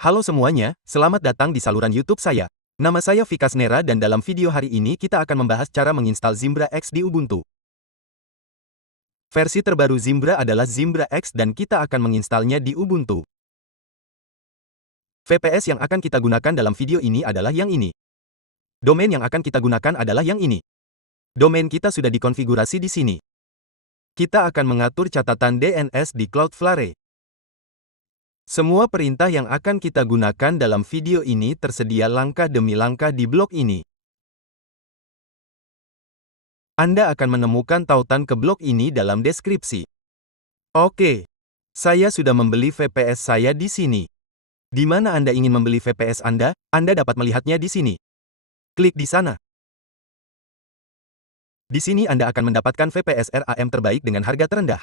Halo semuanya, selamat datang di saluran YouTube saya. Nama saya Vikas Nera dan dalam video hari ini kita akan membahas cara menginstal Zimbra X di Ubuntu. Versi terbaru Zimbra adalah Zimbra X dan kita akan menginstalnya di Ubuntu. VPS yang akan kita gunakan dalam video ini adalah yang ini. Domain yang akan kita gunakan adalah yang ini. Domain kita sudah dikonfigurasi di sini. Kita akan mengatur catatan DNS di Cloudflare. Semua perintah yang akan kita gunakan dalam video ini tersedia langkah demi langkah di blog ini. Anda akan menemukan tautan ke blog ini dalam deskripsi. Oke, saya sudah membeli VPS saya di sini. Di mana Anda ingin membeli VPS Anda dapat melihatnya di sini. Klik di sana. Di sini Anda akan mendapatkan VPS RAM terbaik dengan harga terendah.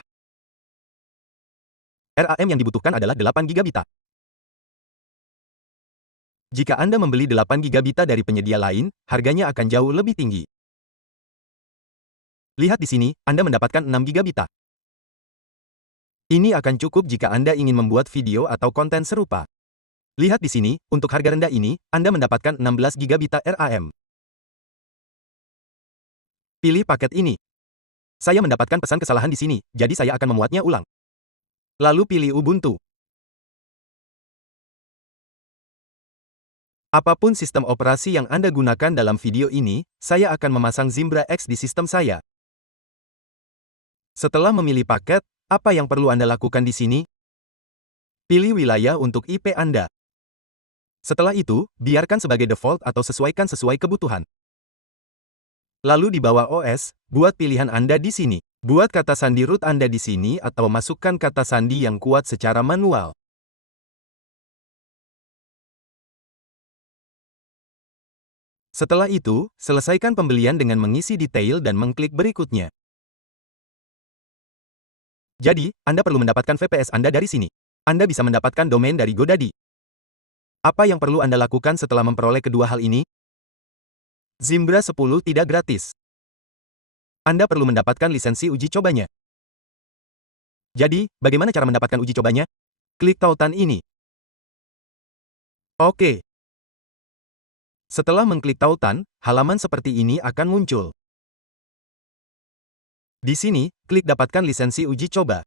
RAM yang dibutuhkan adalah 8 GB. Jika Anda membeli 8 GB dari penyedia lain, harganya akan jauh lebih tinggi. Lihat di sini, Anda mendapatkan 6 GB. Ini akan cukup jika Anda ingin membuat video atau konten serupa. Lihat di sini, untuk harga rendah ini, Anda mendapatkan 16 GB RAM. Pilih paket ini. Saya mendapatkan pesan kesalahan di sini, jadi saya akan memuatnya ulang. Lalu pilih Ubuntu. Apapun sistem operasi yang Anda gunakan dalam video ini, saya akan memasang Zimbra X di sistem saya. Setelah memilih paket, apa yang perlu Anda lakukan di sini? Pilih wilayah untuk IP Anda. Setelah itu, biarkan sebagai default atau sesuaikan sesuai kebutuhan. Lalu di bawah OS, buat pilihan Anda di sini. Buat kata sandi root Anda di sini atau masukkan kata sandi yang kuat secara manual. Setelah itu, selesaikan pembelian dengan mengisi detail dan mengklik berikutnya. Jadi, Anda perlu mendapatkan VPS Anda dari sini. Anda bisa mendapatkan domain dari GoDaddy. Apa yang perlu Anda lakukan setelah memperoleh kedua hal ini? Zimbra 10 tidak gratis. Anda perlu mendapatkan lisensi uji cobanya. Jadi, bagaimana cara mendapatkan uji cobanya? Klik tautan ini. Oke. Setelah mengklik tautan, halaman seperti ini akan muncul. Di sini, klik dapatkan lisensi uji coba.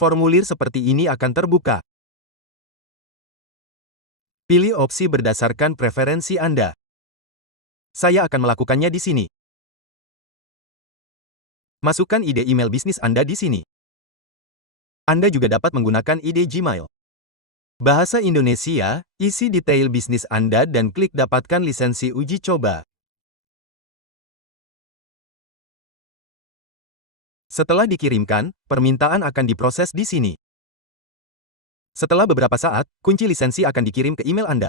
Formulir seperti ini akan terbuka. Pilih opsi berdasarkan preferensi Anda. Saya akan melakukannya di sini. Masukkan ide email bisnis Anda di sini. Anda juga dapat menggunakan ide Gmail. Bahasa Indonesia, isi detail bisnis Anda dan klik dapatkan lisensi uji coba. Setelah dikirimkan, permintaan akan diproses di sini. Setelah beberapa saat, kunci lisensi akan dikirim ke email Anda.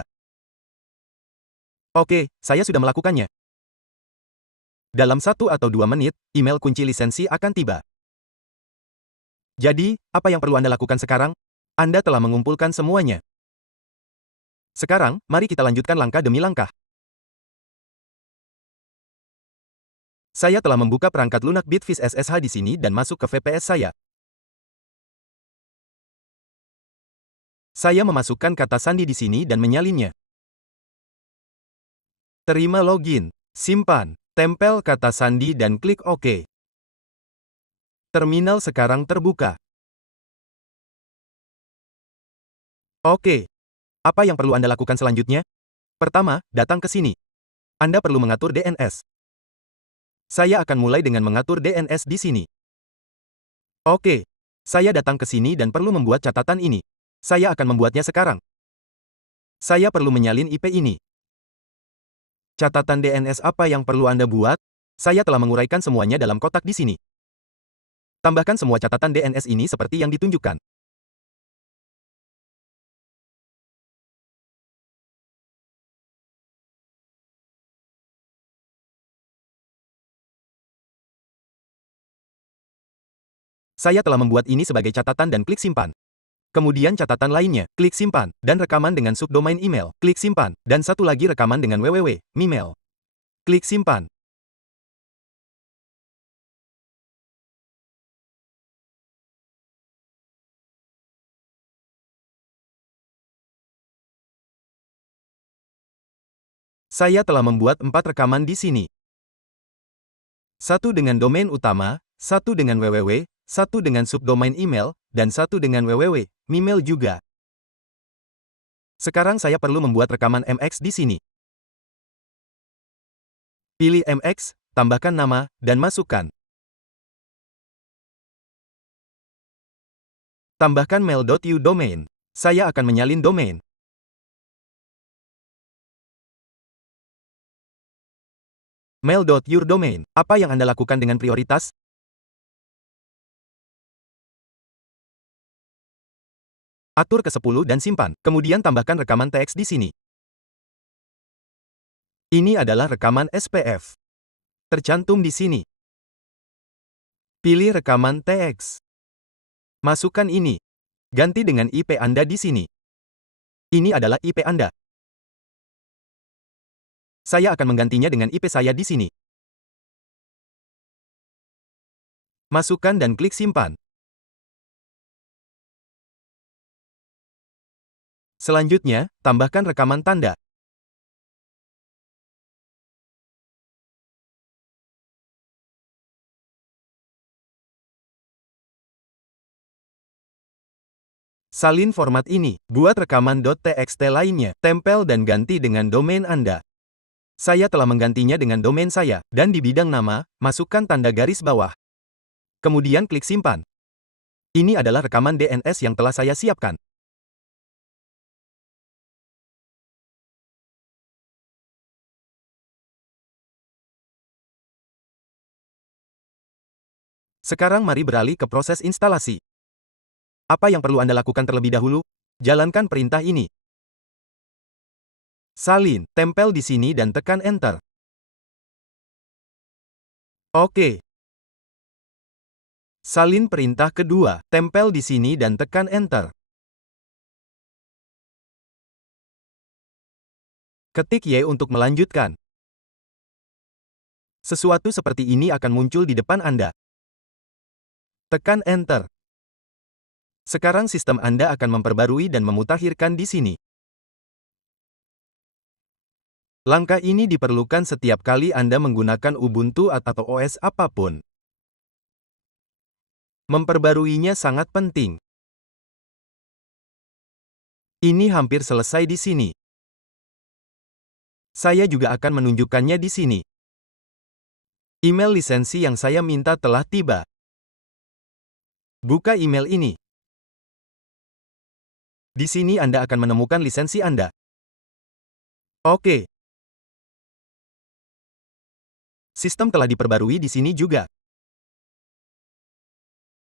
Oke, saya sudah melakukannya. Dalam 1 atau 2 menit, email kunci lisensi akan tiba. Jadi, apa yang perlu Anda lakukan sekarang? Anda telah mengumpulkan semuanya. Sekarang, mari kita lanjutkan langkah demi langkah. Saya telah membuka perangkat lunak Bitfish SSH di sini dan masuk ke VPS saya. Saya memasukkan kata sandi di sini dan menyalinnya. Terima login, simpan, tempel kata sandi dan klik OK. Terminal sekarang terbuka. Oke. Apa yang perlu Anda lakukan selanjutnya? Pertama, datang ke sini. Anda perlu mengatur DNS. Saya akan mulai dengan mengatur DNS di sini. Oke. Saya datang ke sini dan perlu membuat catatan ini. Saya akan membuatnya sekarang. Saya perlu menyalin IP ini. Catatan DNS apa yang perlu Anda buat? Saya telah menguraikan semuanya dalam kotak di sini. Tambahkan semua catatan DNS ini seperti yang ditunjukkan. Saya telah membuat ini sebagai catatan dan klik simpan. Kemudian catatan lainnya, klik simpan, dan rekaman dengan subdomain email, klik simpan, dan satu lagi rekaman dengan www.email. Klik simpan. Saya telah membuat 4 rekaman di sini. Satu dengan domain utama, satu dengan www, satu dengan subdomain email, dan satu dengan www, email juga. Sekarang saya perlu membuat rekaman MX di sini. Pilih MX, tambahkan nama, dan masukkan. Tambahkan mail.u domain. Saya akan menyalin domain. Mail.your domain. Apa yang Anda lakukan dengan prioritas? Atur ke 10 dan simpan. Kemudian tambahkan rekaman teks di sini. Ini adalah rekaman SPF. Tercantum di sini. Pilih rekaman teks. Masukkan ini. Ganti dengan IP Anda di sini. Ini adalah IP Anda. Saya akan menggantinya dengan IP saya di sini. Masukkan dan klik simpan. Selanjutnya, tambahkan rekaman tanda. Salin format ini. Buat rekaman .txt lainnya. Tempel dan ganti dengan domain Anda. Saya telah menggantinya dengan domain saya, dan di bidang nama, masukkan tanda garis bawah. Kemudian klik simpan. Ini adalah rekaman DNS yang telah saya siapkan. Sekarang mari beralih ke proses instalasi. Apa yang perlu Anda lakukan terlebih dahulu? Jalankan perintah ini. Salin, tempel di sini dan tekan Enter. Oke. Salin perintah kedua, tempel di sini dan tekan Enter. Ketik Y untuk melanjutkan. Sesuatu seperti ini akan muncul di depan Anda. Tekan Enter. Sekarang sistem Anda akan memperbarui dan memutakhirkan di sini. Langkah ini diperlukan setiap kali Anda menggunakan Ubuntu atau OS apapun. Memperbaruinya sangat penting. Ini hampir selesai di sini. Saya juga akan menunjukkannya di sini. Email lisensi yang saya minta telah tiba. Buka email ini. Di sini Anda akan menemukan lisensi Anda. Oke. Sistem telah diperbarui di sini juga.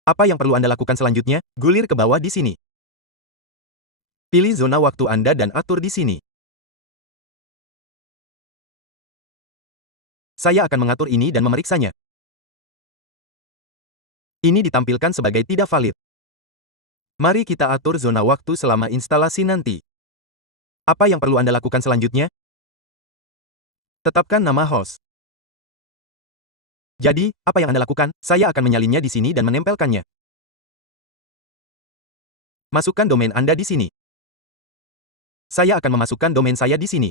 Apa yang perlu Anda lakukan selanjutnya? Gulir ke bawah di sini. Pilih zona waktu Anda dan atur di sini. Saya akan mengatur ini dan memeriksanya. Ini ditampilkan sebagai tidak valid. Mari kita atur zona waktu selama instalasi nanti. Apa yang perlu Anda lakukan selanjutnya? Tetapkan nama host. Jadi, apa yang Anda lakukan? Saya akan menyalinnya di sini dan menempelkannya. Masukkan domain Anda di sini. Saya akan memasukkan domain saya di sini.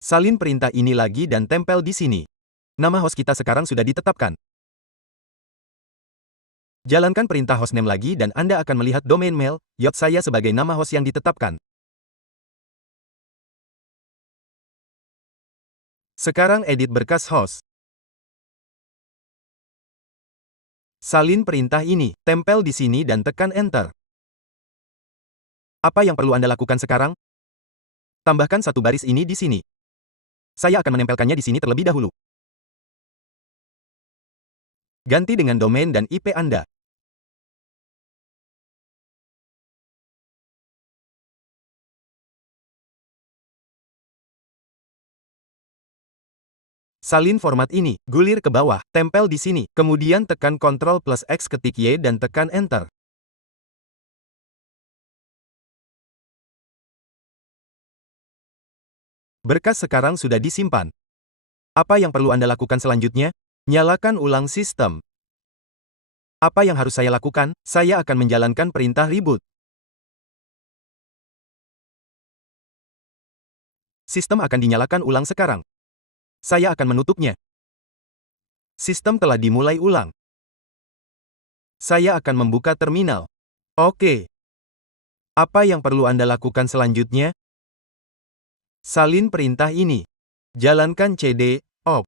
Salin perintah ini lagi dan tempel di sini. Nama host kita sekarang sudah ditetapkan. Jalankan perintah hostname lagi dan Anda akan melihat domain mail, yacht saya sebagai nama host yang ditetapkan. Sekarang edit berkas host. Salin perintah ini, tempel di sini dan tekan Enter. Apa yang perlu Anda lakukan sekarang? Tambahkan satu baris ini di sini. Saya akan menempelkannya di sini terlebih dahulu. Ganti dengan domain dan IP Anda. Salin format ini, gulir ke bawah, tempel di sini, kemudian tekan Ctrl plus X ketik Y dan tekan Enter. Berkas sekarang sudah disimpan. Apa yang perlu Anda lakukan selanjutnya? Nyalakan ulang sistem. Apa yang harus saya lakukan? Saya akan menjalankan perintah reboot. Sistem akan dinyalakan ulang sekarang. Saya akan menutupnya. Sistem telah dimulai ulang. Saya akan membuka terminal. Oke. Apa yang perlu Anda lakukan selanjutnya? Salin perintah ini. Jalankan cd, op.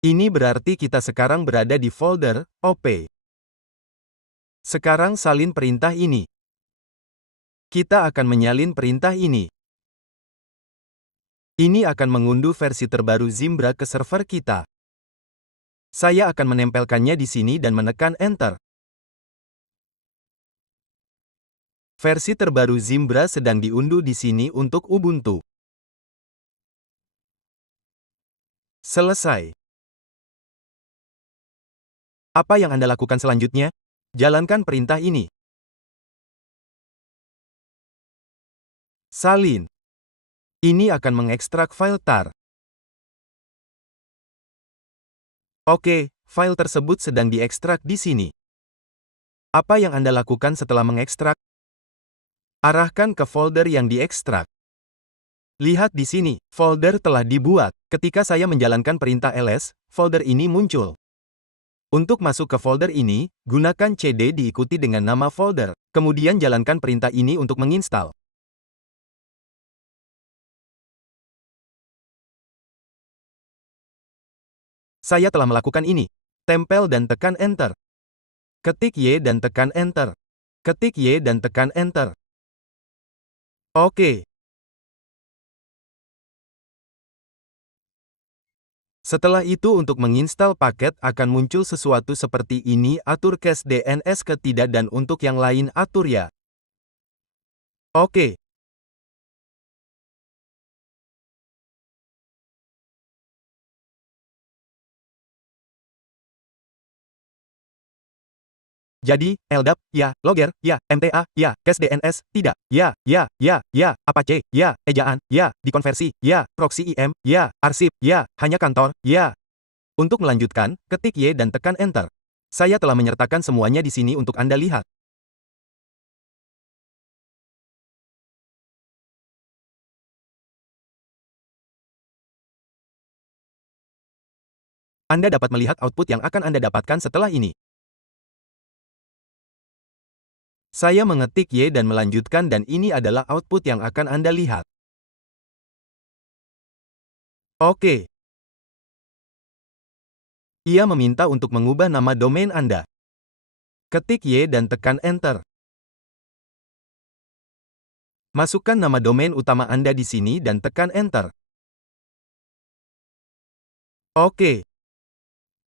Ini berarti kita sekarang berada di folder, op. Sekarang salin perintah ini. Kita akan menyalin perintah ini. Ini akan mengunduh versi terbaru Zimbra ke server kita. Saya akan menempelkannya di sini dan menekan Enter. Versi terbaru Zimbra sedang diunduh di sini untuk Ubuntu. Selesai. Apa yang Anda lakukan selanjutnya? Jalankan perintah ini. Salin. Ini akan mengekstrak file tar. Oke, file tersebut sedang diekstrak di sini. Apa yang Anda lakukan setelah mengekstrak? Arahkan ke folder yang diekstrak. Lihat di sini, folder telah dibuat. Ketika saya menjalankan perintah ls, folder ini muncul. Untuk masuk ke folder ini, gunakan cd diikuti dengan nama folder. Kemudian jalankan perintah ini untuk menginstal. Saya telah melakukan ini. Tempel dan tekan Enter. Ketik Y dan tekan Enter. Ketik Y dan tekan Enter. Oke. Setelah itu untuk menginstal paket akan muncul sesuatu seperti ini, atur cache DNS ke tidak dan untuk yang lain atur ya. Oke. Jadi, LDAP, ya, Logger, ya, MTA, ya, cache DNS, tidak, ya, Apache, ya, ejaan, ya, dikonversi, ya, proxy IM, ya, arsip, ya, hanya kantor, ya. Untuk melanjutkan, ketik Y dan tekan Enter. Saya telah menyertakan semuanya di sini untuk Anda lihat. Anda dapat melihat output yang akan Anda dapatkan setelah ini. Saya mengetik Y dan melanjutkan dan ini adalah output yang akan Anda lihat. Oke. Ia meminta untuk mengubah nama domain Anda. Ketik Y dan tekan Enter. Masukkan nama domain utama Anda di sini dan tekan Enter. Oke.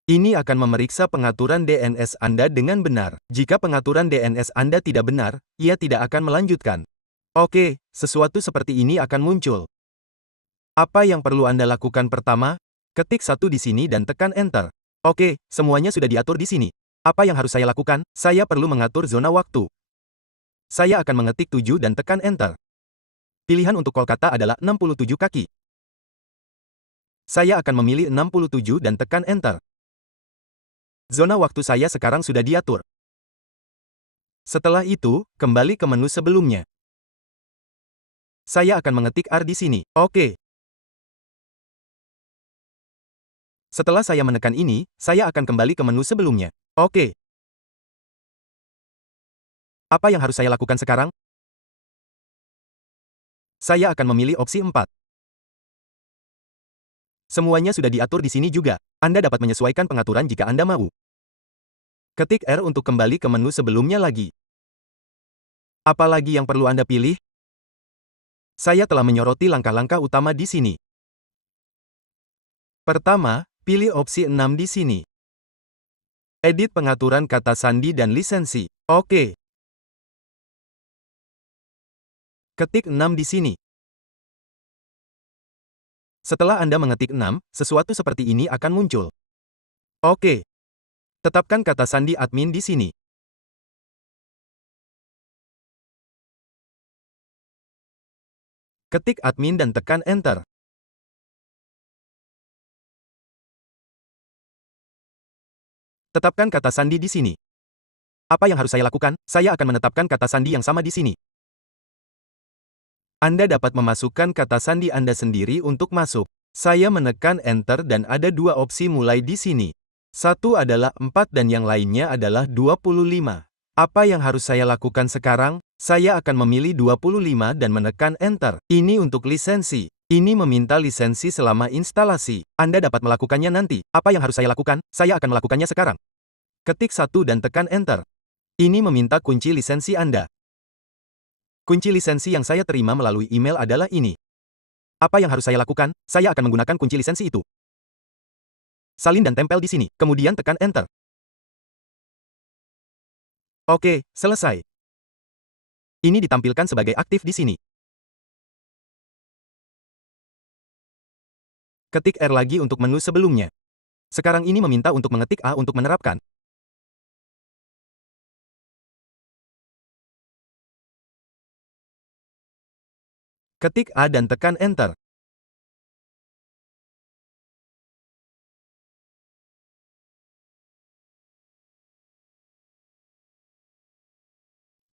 Ini akan memeriksa pengaturan DNS Anda dengan benar. Jika pengaturan DNS Anda tidak benar, ia tidak akan melanjutkan. Oke, sesuatu seperti ini akan muncul. Apa yang perlu Anda lakukan pertama? Ketik 1 di sini dan tekan Enter. Oke, semuanya sudah diatur di sini. Apa yang harus saya lakukan? Saya perlu mengatur zona waktu. Saya akan mengetik 7 dan tekan Enter. Pilihan untuk Kolkata adalah 67 kaki. Saya akan memilih 67 dan tekan Enter. Zona waktu saya sekarang sudah diatur. Setelah itu, kembali ke menu sebelumnya. Saya akan mengetik R di sini. Oke. Setelah saya menekan ini, saya akan kembali ke menu sebelumnya. Oke. Apa yang harus saya lakukan sekarang? Saya akan memilih opsi 4. Semuanya sudah diatur di sini juga. Anda dapat menyesuaikan pengaturan jika Anda mau. Ketik R untuk kembali ke menu sebelumnya lagi. Apa lagi yang perlu Anda pilih? Saya telah menyoroti langkah-langkah utama di sini. Pertama, pilih opsi 6 di sini. Edit pengaturan kata sandi dan lisensi. Oke. Ketik 6 di sini. Setelah Anda mengetik 6, sesuatu seperti ini akan muncul. Oke. Tetapkan kata sandi admin di sini. Ketik admin dan tekan Enter. Tetapkan kata sandi di sini. Apa yang harus saya lakukan? Saya akan menetapkan kata sandi yang sama di sini. Anda dapat memasukkan kata sandi Anda sendiri untuk masuk. Saya menekan Enter dan ada dua opsi mulai di sini. Satu adalah 4 dan yang lainnya adalah 25. Apa yang harus saya lakukan sekarang? Saya akan memilih 25 dan menekan Enter. Ini untuk lisensi. Ini meminta lisensi selama instalasi. Anda dapat melakukannya nanti. Apa yang harus saya lakukan? Saya akan melakukannya sekarang. Ketik 1 dan tekan Enter. Ini meminta kunci lisensi Anda. Kunci lisensi yang saya terima melalui email adalah ini. Apa yang harus saya lakukan? Saya akan menggunakan kunci lisensi itu. Salin dan tempel di sini, kemudian tekan Enter. Oke, selesai. Ini ditampilkan sebagai aktif di sini. Ketik R lagi untuk menu sebelumnya. Sekarang ini meminta untuk mengetik A untuk menerapkan. Ketik A dan tekan Enter.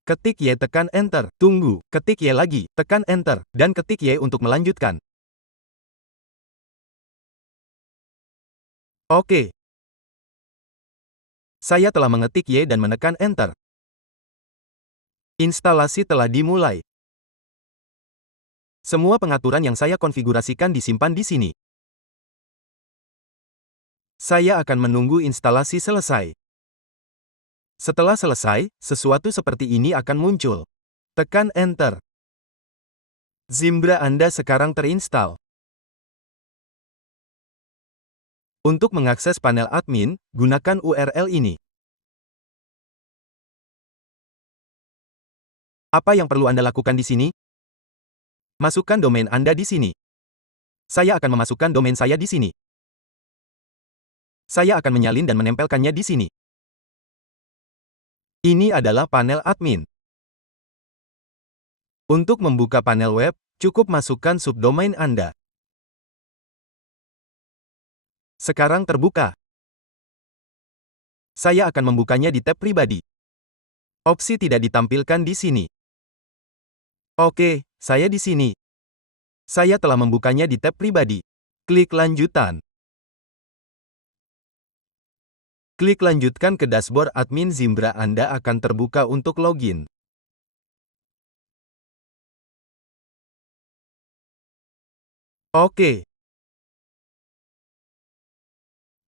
Ketik Y tekan Enter. Tunggu. Ketik Y lagi. Tekan Enter. Dan ketik Y untuk melanjutkan. Oke. Saya telah mengetik Y dan menekan Enter. Instalasi telah dimulai. Semua pengaturan yang saya konfigurasikan disimpan di sini. Saya akan menunggu instalasi selesai. Setelah selesai, sesuatu seperti ini akan muncul. Tekan Enter. Zimbra Anda sekarang terinstal. Untuk mengakses panel admin, gunakan URL ini. Apa yang perlu Anda lakukan di sini? Masukkan domain Anda di sini. Saya akan memasukkan domain saya di sini. Saya akan menyalin dan menempelkannya di sini. Ini adalah panel admin. Untuk membuka panel web, cukup masukkan subdomain Anda. Sekarang terbuka. Saya akan membukanya di tab pribadi. Opsi tidak ditampilkan di sini. Oke, saya di sini. Saya telah membukanya di tab pribadi. Klik lanjutan. Klik lanjutkan ke dashboard admin Zimbra Anda akan terbuka untuk login. Oke.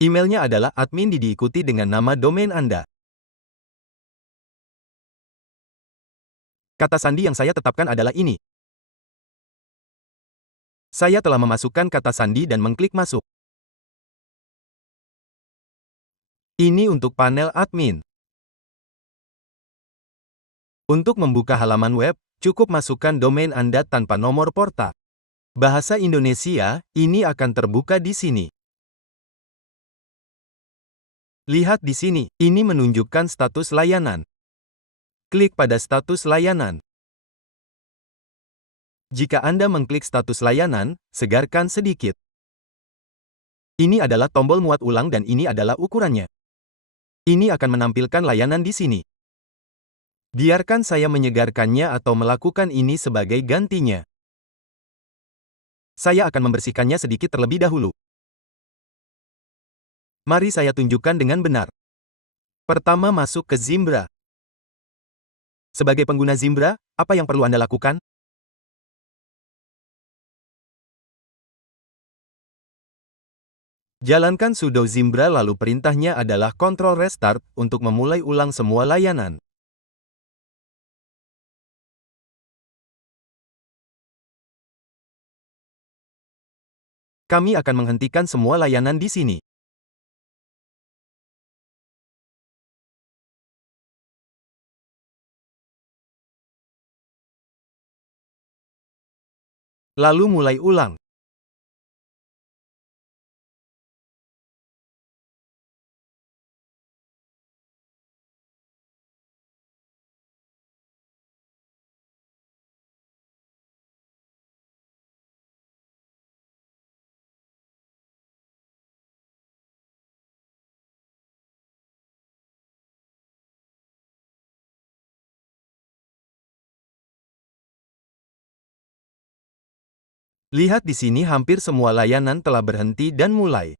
Emailnya adalah admin diikuti dengan nama domain Anda. Kata sandi yang saya tetapkan adalah ini. Saya telah memasukkan kata sandi dan mengklik masuk. Ini untuk panel admin. Untuk membuka halaman web, cukup masukkan domain Anda tanpa nomor porta. Bahasa Indonesia, ini akan terbuka di sini. Lihat di sini, ini menunjukkan status layanan. Klik pada status layanan. Jika Anda mengklik status layanan, segarkan sedikit. Ini adalah tombol muat ulang dan ini adalah ukurannya. Ini akan menampilkan layanan di sini. Biarkan saya menyegarkannya atau melakukan ini sebagai gantinya. Saya akan membersihkannya sedikit terlebih dahulu. Mari saya tunjukkan dengan benar. Pertama masuk ke Zimbra. Sebagai pengguna Zimbra, apa yang perlu Anda lakukan? Jalankan sudo Zimbra lalu perintahnya adalah Ctrl Restart untuk memulai ulang semua layanan. Kami akan menghentikan semua layanan di sini. Lalu mulai ulang. Lihat di sini hampir semua layanan telah berhenti dan mulai.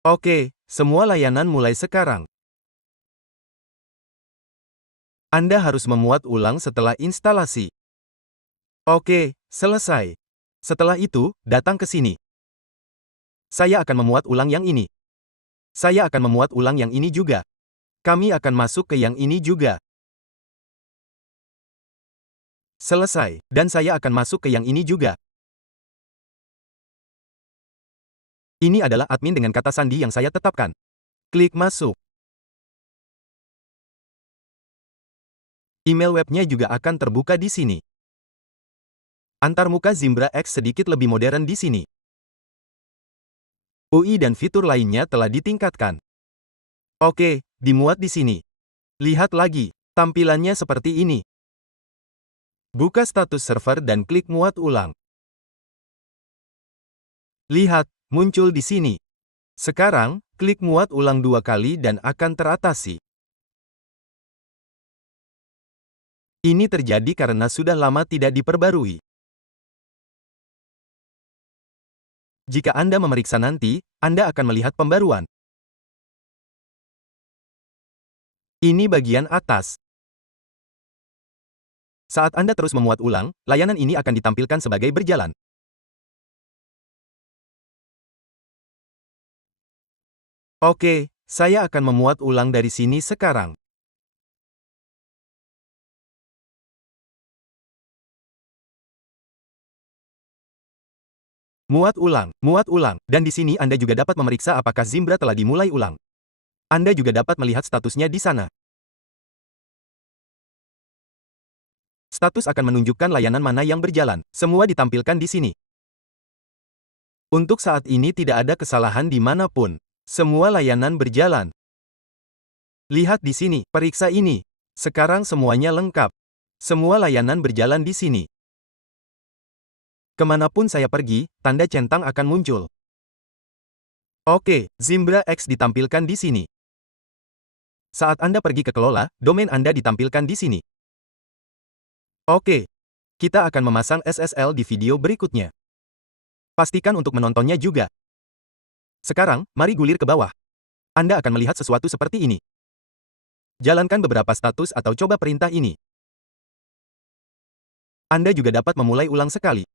Oke, semua layanan mulai sekarang. Anda harus memuat ulang setelah instalasi. Oke, selesai. Setelah itu, datang ke sini. Saya akan memuat ulang yang ini. Saya akan memuat ulang yang ini juga. Kami akan masuk ke yang ini juga. Selesai, dan saya akan masuk ke yang ini juga. Ini adalah admin dengan kata sandi yang saya tetapkan. Klik masuk. Email webnya juga akan terbuka di sini. Antarmuka Zimbra X sedikit lebih modern di sini. UI dan fitur lainnya telah ditingkatkan. Oke, dimuat di sini. Lihat lagi, tampilannya seperti ini. Buka status server dan klik muat ulang. Lihat, muncul di sini. Sekarang, klik muat ulang 2 kali dan akan teratasi. Ini terjadi karena sudah lama tidak diperbarui. Jika Anda memeriksa nanti, Anda akan melihat pembaruan. Ini bagian atas. Saat Anda terus memuat ulang, layanan ini akan ditampilkan sebagai berjalan. Oke, saya akan memuat ulang dari sini sekarang. Muat ulang, dan di sini Anda juga dapat memeriksa apakah Zimbra telah dimulai ulang. Anda juga dapat melihat statusnya di sana. Status akan menunjukkan layanan mana yang berjalan. Semua ditampilkan di sini. Untuk saat ini tidak ada kesalahan di manapun. Semua layanan berjalan. Lihat di sini, periksa ini. Sekarang semuanya lengkap. Semua layanan berjalan di sini. Kemanapun saya pergi, tanda centang akan muncul. Oke, Zimbra X ditampilkan di sini. Saat Anda pergi ke kelola, domain Anda ditampilkan di sini. Oke, kita akan memasang SSL di video berikutnya. Pastikan untuk menontonnya juga. Sekarang, mari gulir ke bawah. Anda akan melihat sesuatu seperti ini. Jalankan beberapa status atau coba perintah ini. Anda juga dapat memulai ulang sekali.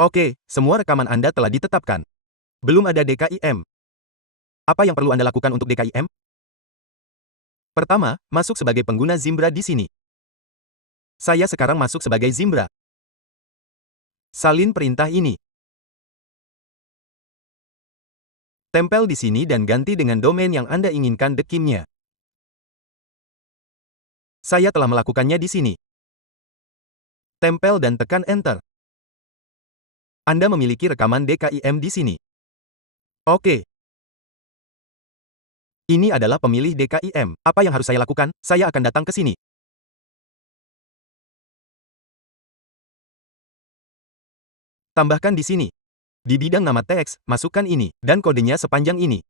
Oke, semua rekaman Anda telah ditetapkan. Belum ada DKIM. Apa yang perlu Anda lakukan untuk DKIM? Pertama, masuk sebagai pengguna Zimbra di sini. Saya sekarang masuk sebagai Zimbra. Salin perintah ini. Tempel di sini dan ganti dengan domain yang Anda inginkan DKIM-nya. Saya telah melakukannya di sini. Tempel dan tekan Enter. Anda memiliki rekaman DKIM di sini. Oke. Ini adalah pemilih DKIM. Apa yang harus saya lakukan? Saya akan datang ke sini. Tambahkan di sini. Di bidang nama teks, masukkan ini, dan kodenya sepanjang ini.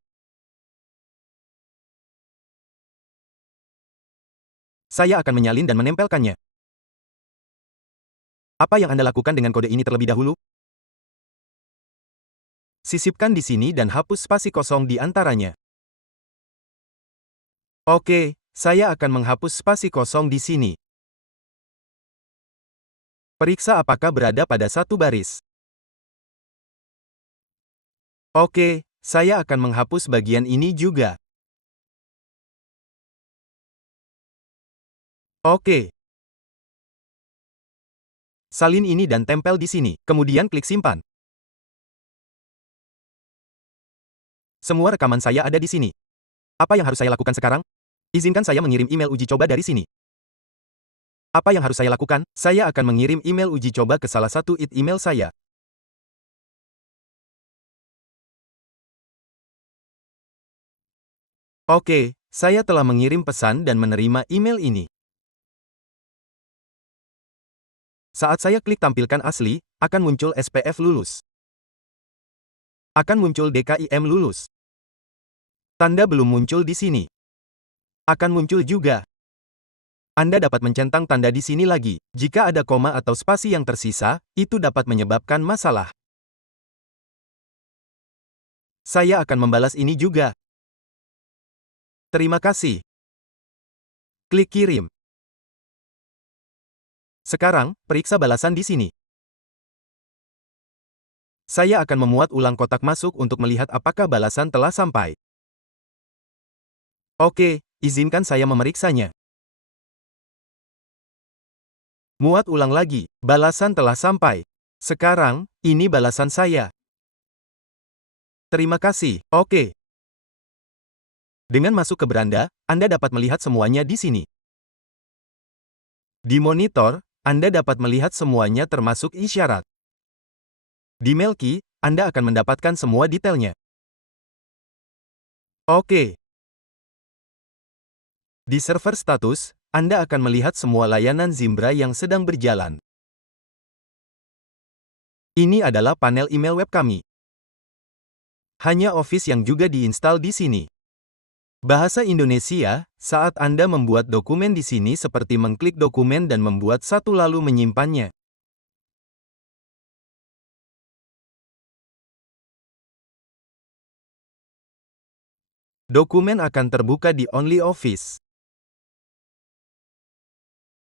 Saya akan menyalin dan menempelkannya. Apa yang Anda lakukan dengan kode ini terlebih dahulu? Sisipkan di sini dan hapus spasi kosong di antaranya. Oke, saya akan menghapus spasi kosong di sini. Periksa apakah berada pada satu baris. Oke, saya akan menghapus bagian ini juga. Oke. Salin ini dan tempel di sini, kemudian klik simpan. Semua rekaman saya ada di sini. Apa yang harus saya lakukan sekarang? Izinkan saya mengirim email uji coba dari sini. Apa yang harus saya lakukan? Saya akan mengirim email uji coba ke salah satu email saya. Oke, saya telah mengirim pesan dan menerima email ini. Saat saya klik tampilkan asli, akan muncul SPF lulus. Akan muncul DKIM lulus. Tanda belum muncul di sini. Akan muncul juga. Anda dapat mencentang tanda di sini lagi. Jika ada koma atau spasi yang tersisa, itu dapat menyebabkan masalah. Saya akan membalas ini juga. Terima kasih. Klik kirim. Sekarang, periksa balasan di sini. Saya akan memuat ulang kotak masuk untuk melihat apakah balasan telah sampai. Oke, izinkan saya memeriksanya. Muat ulang lagi, balasan telah sampai. Sekarang, ini balasan saya. Terima kasih, oke. Dengan masuk ke beranda, Anda dapat melihat semuanya di sini. Di monitor, Anda dapat melihat semuanya termasuk isyarat. Di Melki, Anda akan mendapatkan semua detailnya. Oke. Di server status, Anda akan melihat semua layanan Zimbra yang sedang berjalan. Ini adalah panel email web kami. Hanya Office yang juga diinstal di sini. Bahasa Indonesia, saat Anda membuat dokumen di sini seperti mengklik dokumen dan membuat satu lalu menyimpannya. Dokumen akan terbuka di OnlyOffice.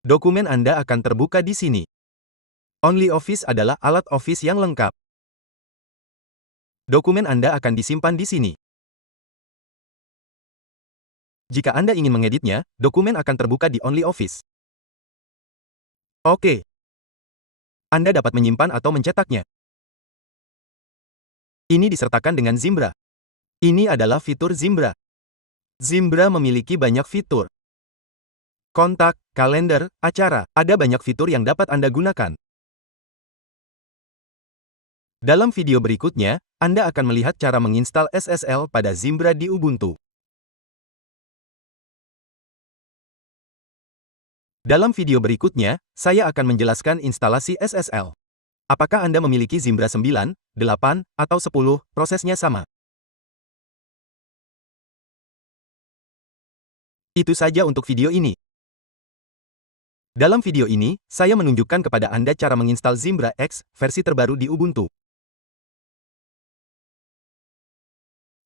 Dokumen Anda akan terbuka di sini. OnlyOffice adalah alat Office yang lengkap. Dokumen Anda akan disimpan di sini. Jika Anda ingin mengeditnya, dokumen akan terbuka di OnlyOffice. Oke. Anda dapat menyimpan atau mencetaknya. Ini disertakan dengan Zimbra. Ini adalah fitur Zimbra. Zimbra memiliki banyak fitur. Kontak, kalender, acara, ada banyak fitur yang dapat Anda gunakan. Dalam video berikutnya, Anda akan melihat cara menginstal SSL pada Zimbra di Ubuntu. Dalam video berikutnya, saya akan menjelaskan instalasi SSL. Apakah Anda memiliki Zimbra 9, 8, atau 10, prosesnya sama. Itu saja untuk video ini. Dalam video ini, saya menunjukkan kepada Anda cara menginstal Zimbra X versi terbaru di Ubuntu.